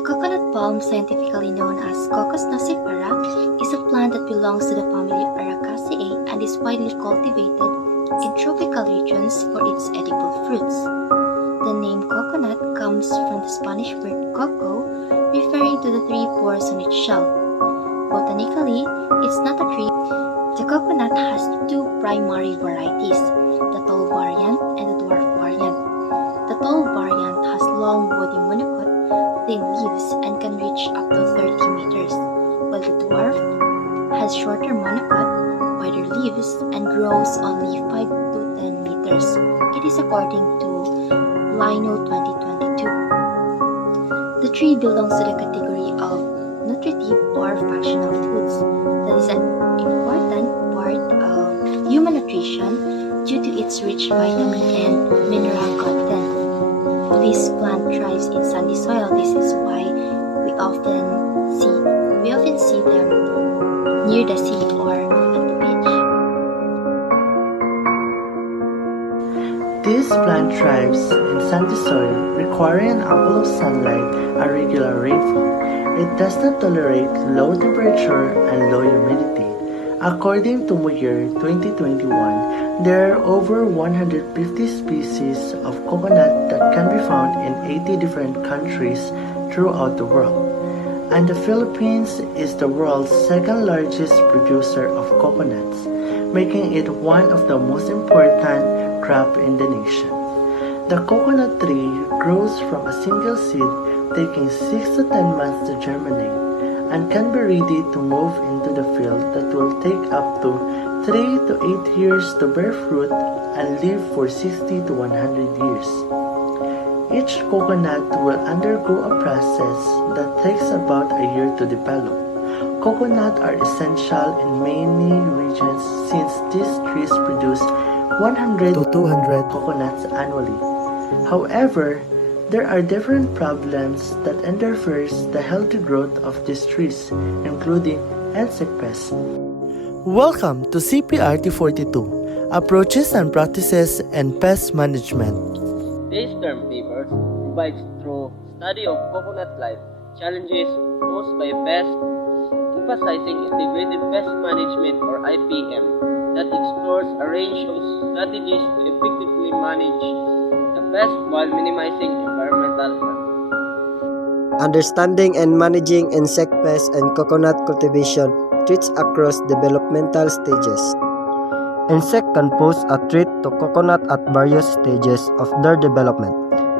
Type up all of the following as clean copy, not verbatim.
The coconut palm, scientifically known as Cocos nucifera, is a plant that belongs to the family Aracaceae and is widely cultivated in tropical regions for its edible fruits. The name coconut comes from the Spanish word coco, referring to the three pores on its shell. Botanically, it's not a tree. The coconut has two primary varieties, the tall variant and the dwarf variant. The tall variant has long woody monocot, thin leaves, and can reach up to 30 meters, while the dwarf has shorter monocot, wider leaves, and grows only 5 to 10 meters. It is according to Lino 2022. The tree belongs to the category of nutritive or functional foods. That is an important part of human nutrition due to its rich vitamin and mineral content. This plant thrives in sandy soil. This is why we often see them near the sea or at the beach. This plant thrives in sandy soil, requiring ample sunlight and regular rainfall. It does not tolerate low temperature and low humidity. According to Muir 2021, there are over 150 species of coconut that can be found in 80 different countries throughout the world. And the Philippines is the world's second largest producer of coconuts, making it one of the most important crops in the nation. The coconut tree grows from a single seed, taking 6 to 10 months to germinate, and can be ready to move into the field that will take up to 3 to 8 years to bear fruit and live for 60 to 100 years. Each coconut will undergo a process that takes about a year to develop. Coconuts are essential in many regions since these trees produce 100 to 200 coconuts annually. However, there are different problems that interfere the healthy growth of these trees, including insect pests. Welcome to CPRT42, Approaches and Practices and Pest Management. This term paper provides through study of coconut life challenges posed by pests, emphasizing integrated pest management or IPM that explores a range of strategies to effectively manage the pest while minimizing environmental harm. Understanding and managing insect pests and coconut cultivation threats across developmental stages. Insects can pose a threat to coconut at various stages of their development,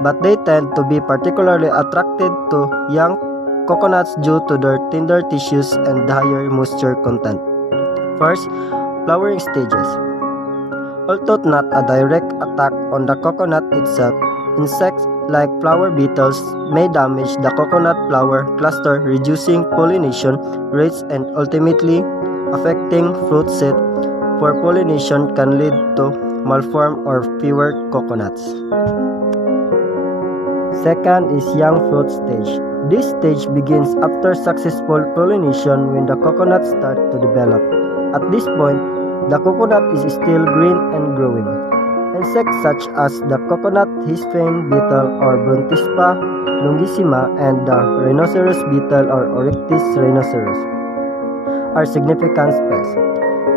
but they tend to be particularly attracted to young coconuts due to their tender tissues and higher moisture content. First, flowering stages. Although not a direct attack on the coconut itself, insects like flower beetles may damage the coconut flower cluster, reducing pollination rates and ultimately affecting fruit set. Poor pollination can lead to malformed or fewer coconuts. Second is young fruit stage. This stage begins after successful pollination when the coconuts start to develop. At this point, the coconut is still green and growing. Insects such as the coconut hispane beetle or Brontispa longissima and the rhinoceros beetle or Oryctis rhinoceros are significant pests.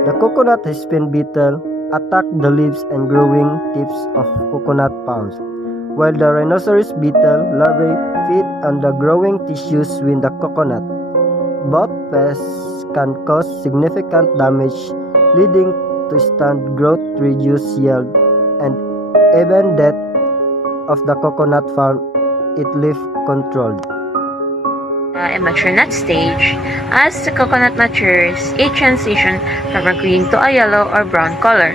The coconut hispane beetle attack the leaves and growing tips of coconut palms, while the rhinoceros beetle larvae feed on the growing tissues within the coconut. Both pests can cause significant damage, leading to stunt growth, reduced yield, and even death of the coconut farm if left controlled. Immature nut stage. As the coconut matures, it transitions from a green to a yellow or brown color.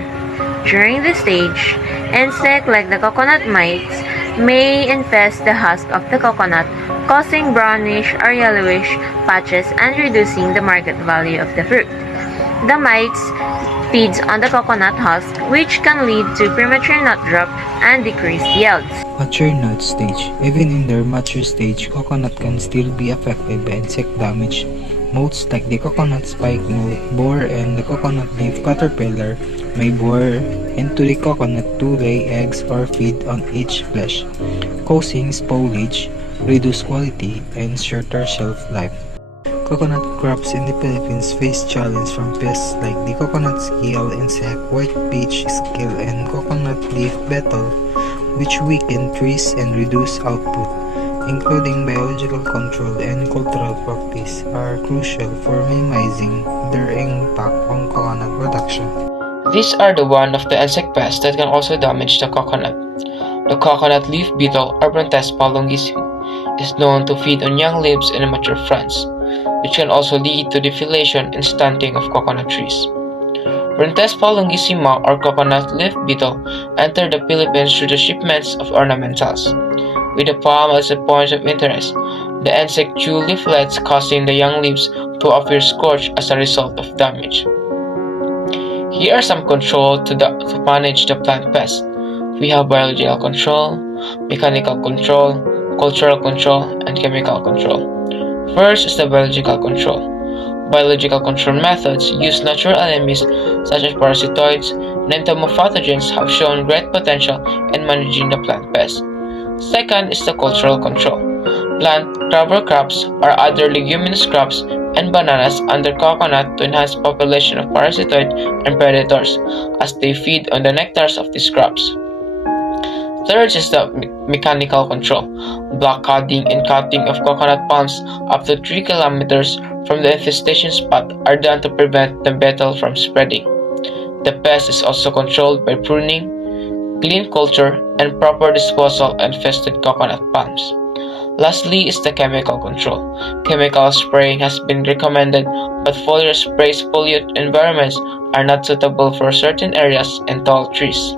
During this stage, insects like the coconut mites may infest the husk of the coconut, causing brownish or yellowish patches and reducing the market value of the fruit. The mites feeds on the coconut husk, which can lead to premature nut drop and decreased yields. Mature nut stage. Even in their mature stage, coconut can still be affected by insect damage. Moths like the coconut spike moth, borer, and the coconut leaf caterpillar may bore into the coconut to lay eggs or feed on its flesh, causing spoilage. reduce quality, and shorter shelf life. Coconut crops in the Philippines face challenges from pests like the coconut scale insect, white peach scale, and coconut leaf beetle, which weaken trees and reduce output. Including biological control and cultural practice are crucial for minimizing their impact on coconut production. These are the one of the insect pests that can also damage the coconut. The coconut leaf beetle, or Brontespa longissima, is known to feed on young leaves and immature fronds, which can also lead to defoliation and stunting of coconut trees. Brontespa longissima, or coconut leaf beetle, entered the Philippines through the shipments of ornamentals. With the palm as a point of interest, the insect chew leaflets, causing the young leaves to appear scorched as a result of damage. Here are some controls to manage the plant pest. We have biological control, mechanical control, cultural control, and chemical control. First is the biological control. Biological control methods use natural enemies such as parasitoids and entomopathogens have shown great potential in managing the plant pest. Second is the cultural control. Plant cover crops or other leguminous crops and bananas under coconut to enhance population of parasitoid and predators as they feed on the nectars of these crops. Third is the mechanical control. Blockading and cutting of coconut palms up to 3 kilometers from the infestation spot are done to prevent the beetle from spreading. The pest is also controlled by pruning, clean culture, and proper disposal of infested coconut palms. Lastly is the chemical control. Chemical spraying has been recommended, but foliar sprays pollute environments are not suitable for certain areas and tall trees.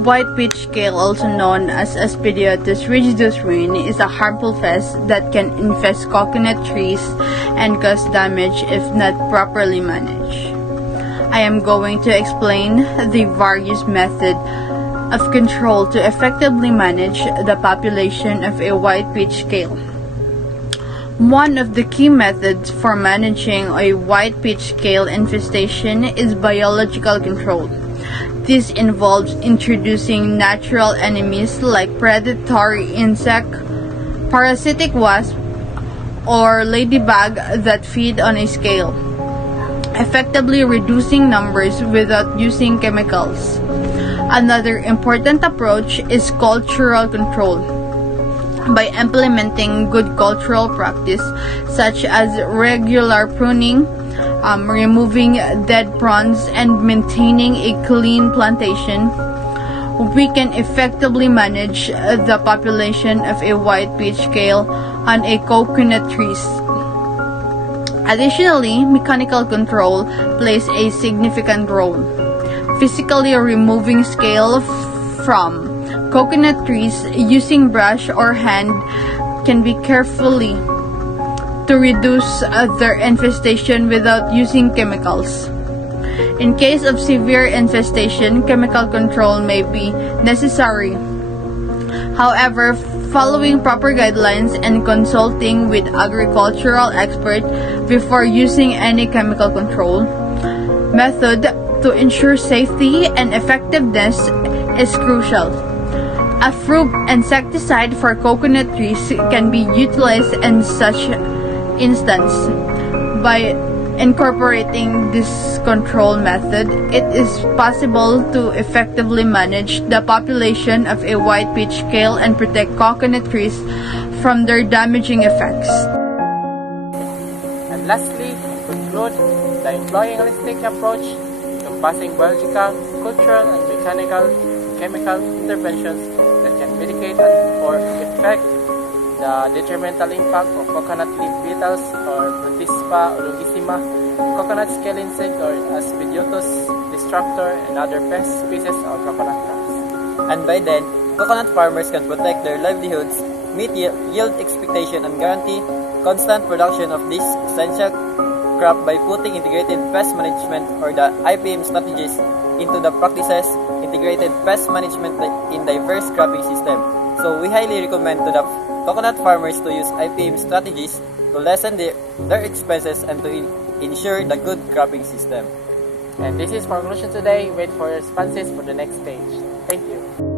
White peach scale, also known as Aspidiotus rigidus ruin, is a harmful pest that can infest coconut trees and cause damage if not properly managed. I am going to explain the various methods of control to effectively manage the population of a white peach scale. One of the key methods for managing a white peach scale infestation is biological control. This involves introducing natural enemies like predatory insect, parasitic wasp, or ladybug that feed on a scale, effectively reducing numbers without using chemicals. Another important approach is cultural control. By implementing good cultural practice such as regular pruning, removing dead fronds, and maintaining a clean plantation, we can effectively manage the population of a white peach scale on a coconut trees. Additionally, mechanical control plays a significant role. Physically removing scale from coconut trees using brush or hand can be carefully to reduce their infestation without using chemicals. In case of severe infestation, chemical control may be necessary. However, following proper guidelines and consulting with agricultural experts before using any chemical control method to ensure safety and effectiveness is crucial. Approved insecticide for coconut trees can be utilized in such instance. By incorporating this control method, it is possible to effectively manage the population of a white peach scale and protect coconut trees from their damaging effects. And lastly, to conclude, by employing a holistic approach, encompassing biological, cultural, and mechanical chemical interventions that can mitigate or affect the detrimental impact of coconut leaf beetles or Brontespa longissima, coconut scale insect or Aspidiotus destructor, and other pest species of coconut crops. And by then, coconut farmers can protect their livelihoods, meet yield expectation, and guarantee constant production of this essential crop by putting integrated pest management or the IPM strategies into the practices, integrated pest management in diverse cropping system. So we highly recommend to the coconut farmers to use IPM strategies to lessen their expenses and to ensure the good cropping system. And this is for conclusion today. Wait for your responses for the next stage. Thank you.